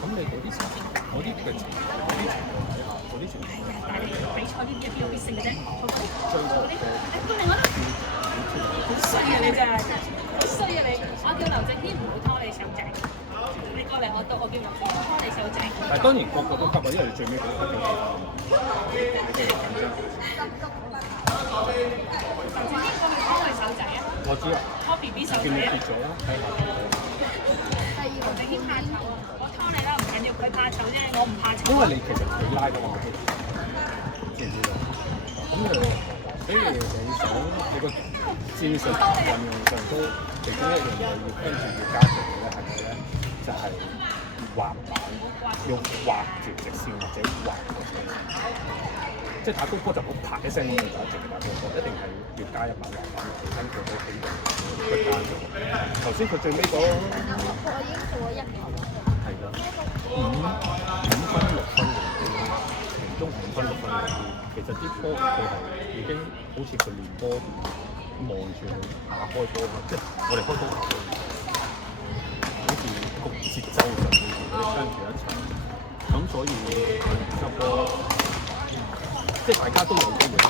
咁你嗰啲情況，嗰啲嘅情況，嗰啲情況底下，嗰啲情況，但係比賽呢啲邊有必勝嘅啫？最多誒，咁你覺得好衰啊！你真係好衰啊！你，我叫劉正軒唔好拖你手仔，你過嚟我叫劉正軒拖你手仔。但係當然個個都急啊，因為你最尾嗰個急咗幾多，你繼續緊張。劉正軒過去拖佢手仔啊！我知啊，拖 B B 手仔見你啊！跌咗啦，睇下。劉正軒怕醜啊！我拖你啦，唔緊要，佢怕醜啫，我唔怕醜。因為你其實佢拉㗎嘛，知唔知道？咁所以你想你個戰術運用上都其中一樣嘢要跟住要加強嘅咧，係咪咧？就係滑板，要滑條直線或者滑個斜線。即係打高波就好啪一聲咁樣打直嘅打高波，一定係要加一把滑板去跟佢嗰幾個去加咗。頭先佢最尾嗰我已經做咗一個啦。係啦，5分6分零啲，其中5分6分零啲。其實啲波佢係已經好似佢練波望住佢打開波咁，即係我哋開波好似個節奏上面嗰啲相處一齊。咁所以個波即係大家都有機會打，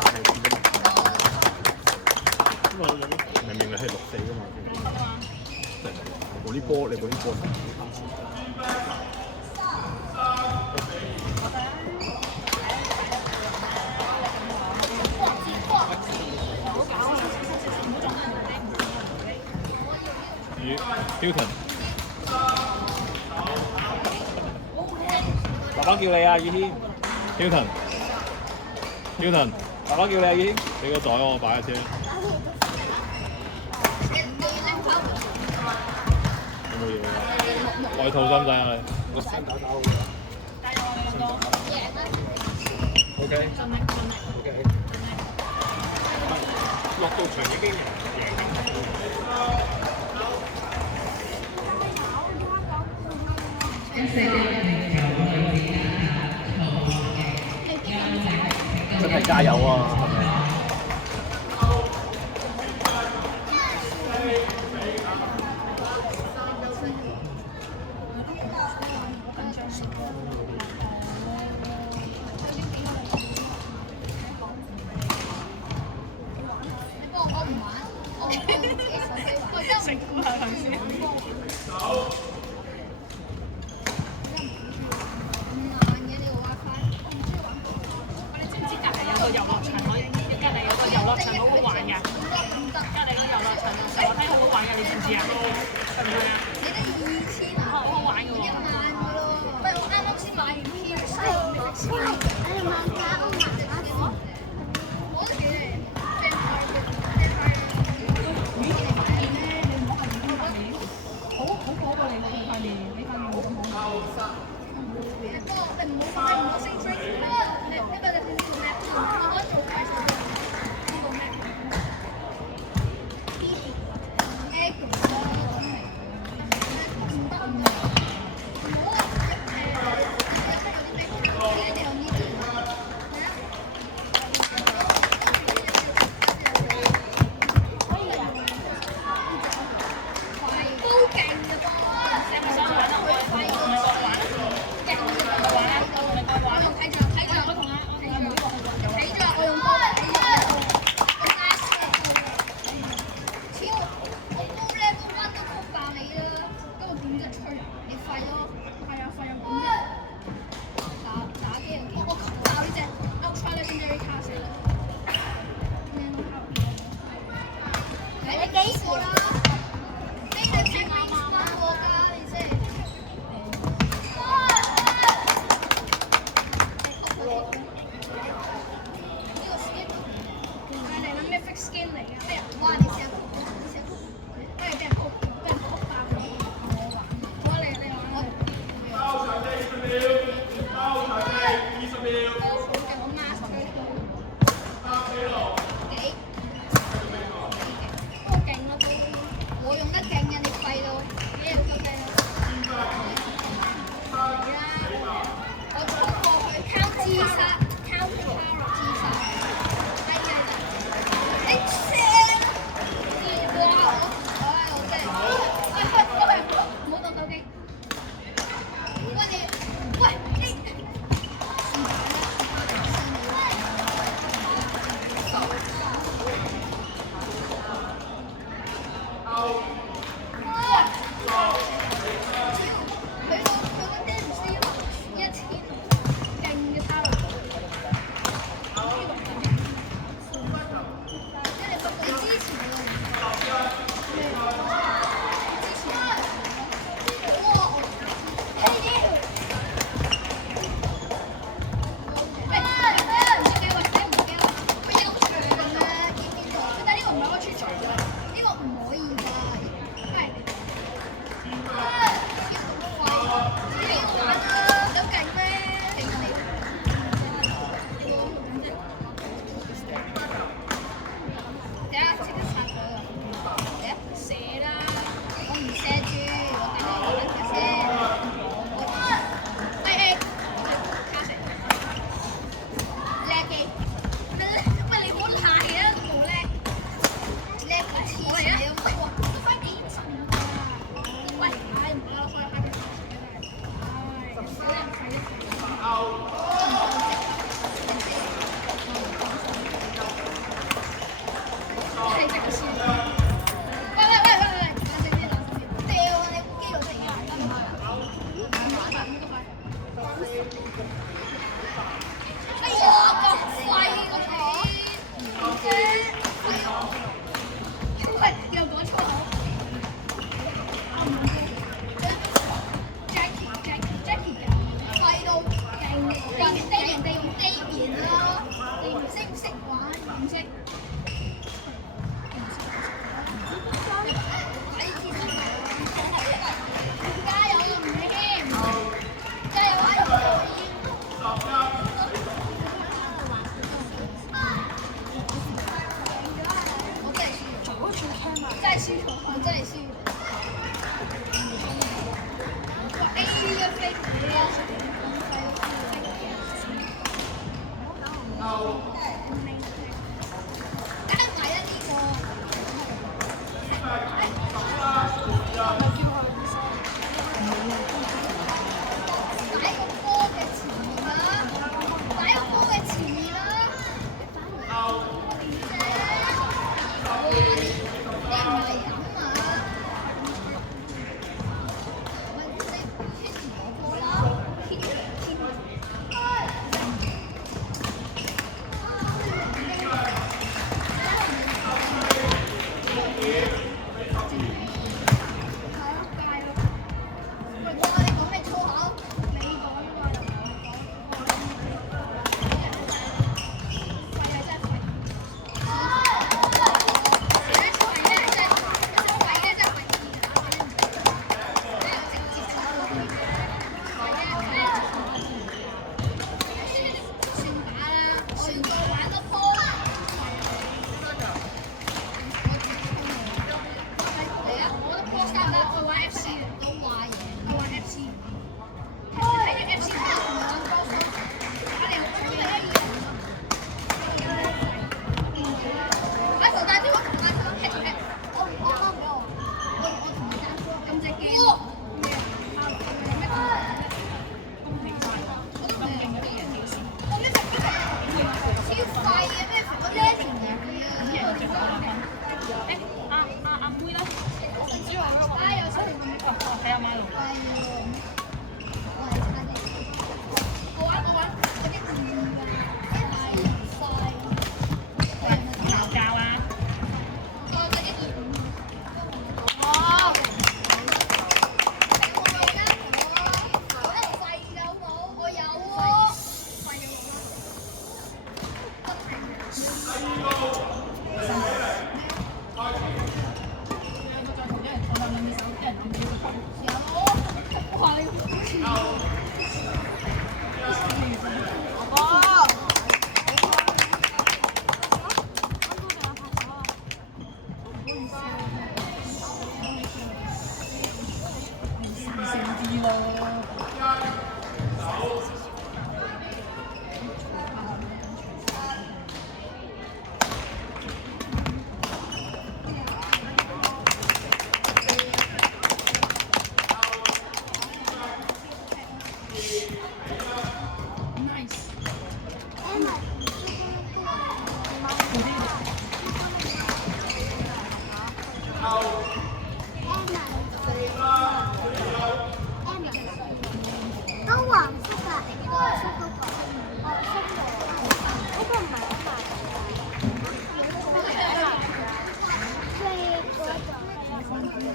但係因為明明你係6-4㗎嘛，嗰啲波你嗰啲波Hilton， 爸爸叫你啊，宇軒 Hilton， 爸爸叫你啊，宇軒，你個袋我擺下先。有冇嘢啊？外套使唔使啊？你個衫打好嘅。OK。OK。落到場已經真係加油啊！都黃色㗎，黃色嗰個，嗰個唔係我買嘅，嗰個係我買嘅，即係嗰種係啊。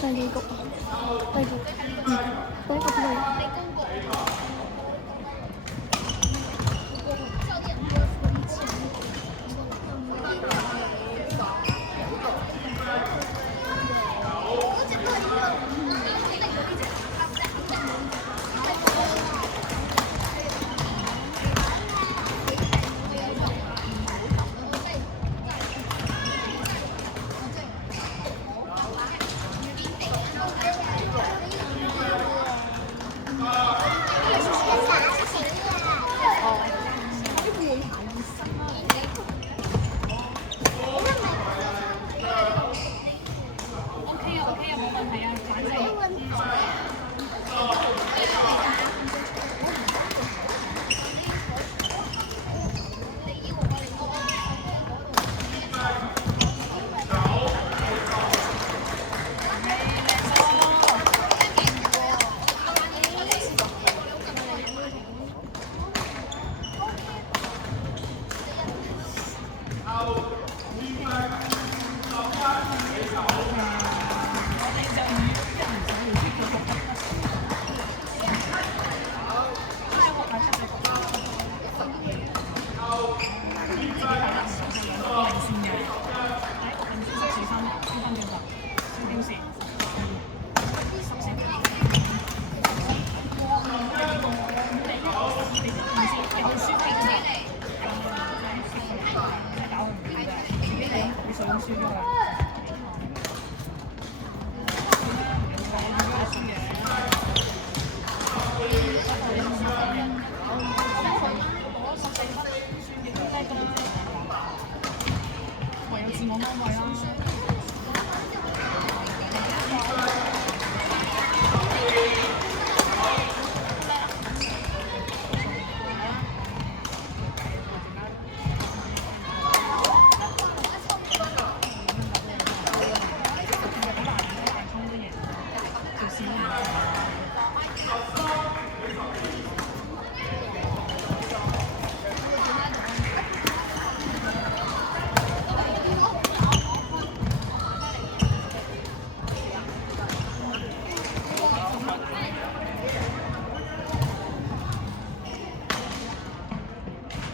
第二個，第二個，嗰個係。OK 啊，冇問題啊。